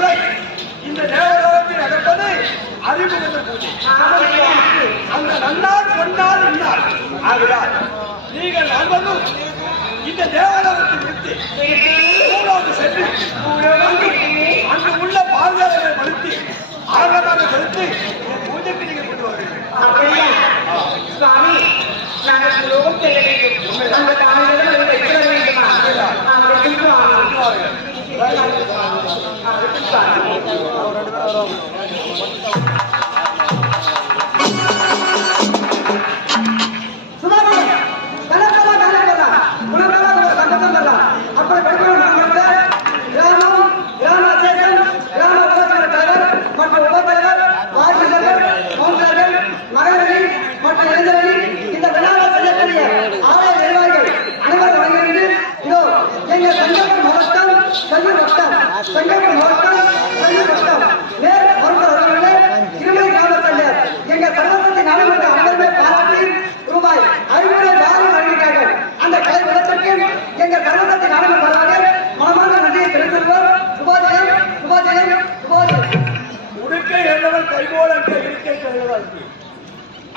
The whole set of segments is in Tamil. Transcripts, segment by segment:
முறை இந்த தேவலோகத்தில் நடப்பது அறிமுக பூஜை. அந்த நன்னாள் கொண்டால் இந்நாள் ஆகிறார். நீங்கள் அன்பதும் இந்த தேவலோகத்தில் விட்டு பூலோகம் சென்று அங்கு உள்ள பாதுகாப்பை படுத்தி ஆர்வமாக செலுத்தி பூஜைக்கு நீங்கள் கொண்டு வருவீர்கள். சுவாமி, நாங்கள் லோகம் செய்ய வேண்டும். அந்த காலையில் வைக்க வேண்டுமா?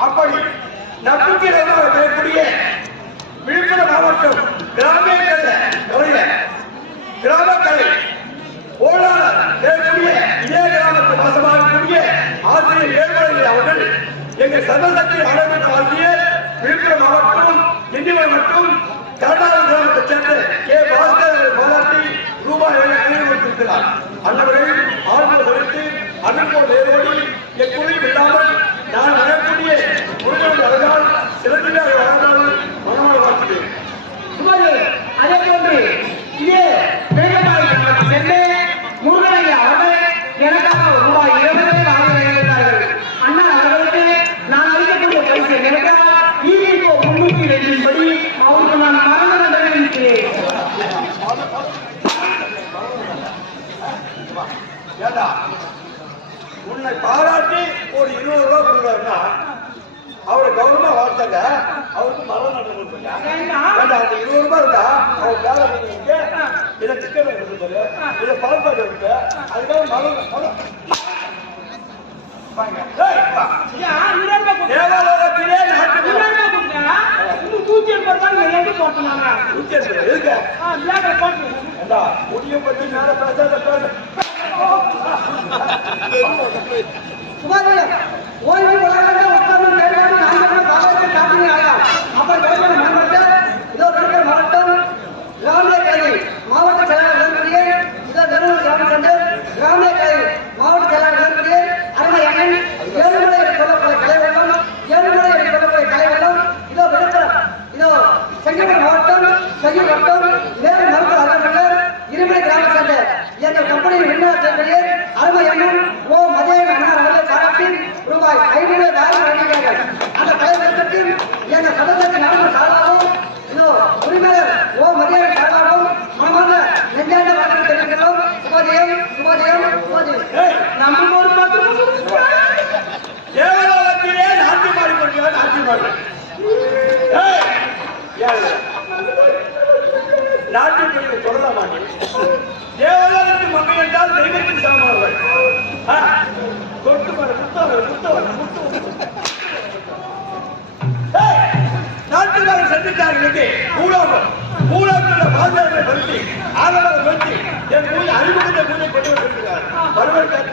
அப்படி நம்பிக்கை வரக்கூடிய விழுப்புரம் மாவட்டம் கிராமக்கலை ஓடாளர் இதே கிராமத்தில் வாசமாகக்கூடிய ஆசிரியர் ஏற்படுகிற அவர்கள் எங்கள் சர்வசக்தி ஆடவன் ஆசிரியர் விழுப்புரம் மாவட்டம் திண்டிவனம் மற்றும் கர்நாடக கிராமத்தைச் சேர்ந்த கே பாஸ்கர் பாராட்டி ரூபாய் வைத்திருக்கிறார். அன்னவர்கள் ஆர்வம் செலுத்தி அன்னப்போல் வேரோடி எக்குறையும் இல்லாமல் நான் வரக்கூடிய முருகன் அழகால் சிறப்பியாக வளர்ந்தால் மனமாக வாழ்த்துகிறேன். அதே போன்று இதே சென்று முருகனையா அவர்கள் எனக்காக ரூபாய் 20 வாங்கியிருந்தார்கள். அண்ணா அவர்களுக்கு நான் அளிக்கக்கூடிய பரிசு நினைத்தால் ஈகோ 302 படி அவருக்கு நான் மரண தண்டனை இருக்கிறேன். உன்னை பாராட்டி ஒரு 20 ரூபாய் கொடுக்குறாருன்னா அவரை கௌரவமா வாழ்த்தாங்க, அவருக்கு மரண தண்டனை கொடுத்துருங்க. அந்த 20 ரூபாய் இருந்தா அவர் வேலை பண்ணுவீங்க, இதை சிக்கன் கொடுத்துரு, இதை பால்பாடு இருக்கு, அதுக்காக தேவாலயத்திலே முடிய பற்றி மேல பேசாத மாவட்ட செயலாளர் கிராம சென்டர் மாவட்ட செயலாளர் அருமை அண்ணன் ஏழுமலை சொல்லப்பட்ட கலைவெல்லாம் ஏழுமலை சொல்லப்பட்ட கலைவெல்லாம் இதோ விழுப்புரம் இதோ செங்கல்பட்டு மாவட்டம் செய்யூர் வட்டம் வேறு மருத்துவ அலுவலர் இருமலை கிராம சென்டர் எங்கள் கம்பெனியின் விண்ணாசிரியர் அருமை அண்ணன் ஓ மதேவ மன்னர் அவர்கள் சார்பி ரூபாய் 500 வழங்கினார்கள். அந்த கலைவெல்லத்திற்கு எங்கள் சதத்திற்கு நலன் சார்பாகவும் இதோ உரிமையாளர் ஓ மதேவ சார்பாகவும் மனமான நெஞ்சாண்ட வாழ்க்கை தெரிவிக்கிறோம். சுபோதயம் சுபோதயம் சுபோதயம். நம்ம ஒரு தேவலோகத்திலே நாட்டி மாறிக்கொண்டார். நாட்டி மாறி நாட்டு பிரிவு சொல்லலாமா? தேவலோகத்து மக்கள் என்றால் தெய்வத்தின் சமமானவர்கள். தொட்டு நாட்டுக்காரர் சந்தித்தார்களுக்கு பூலோகத்தில் பாதுகாப்பை படுத்தி ஆதரவை படுத்தி என் பூஜை அறிமுகத்தை பூஜை கொண்டு வருகிறார். வருவதற்கு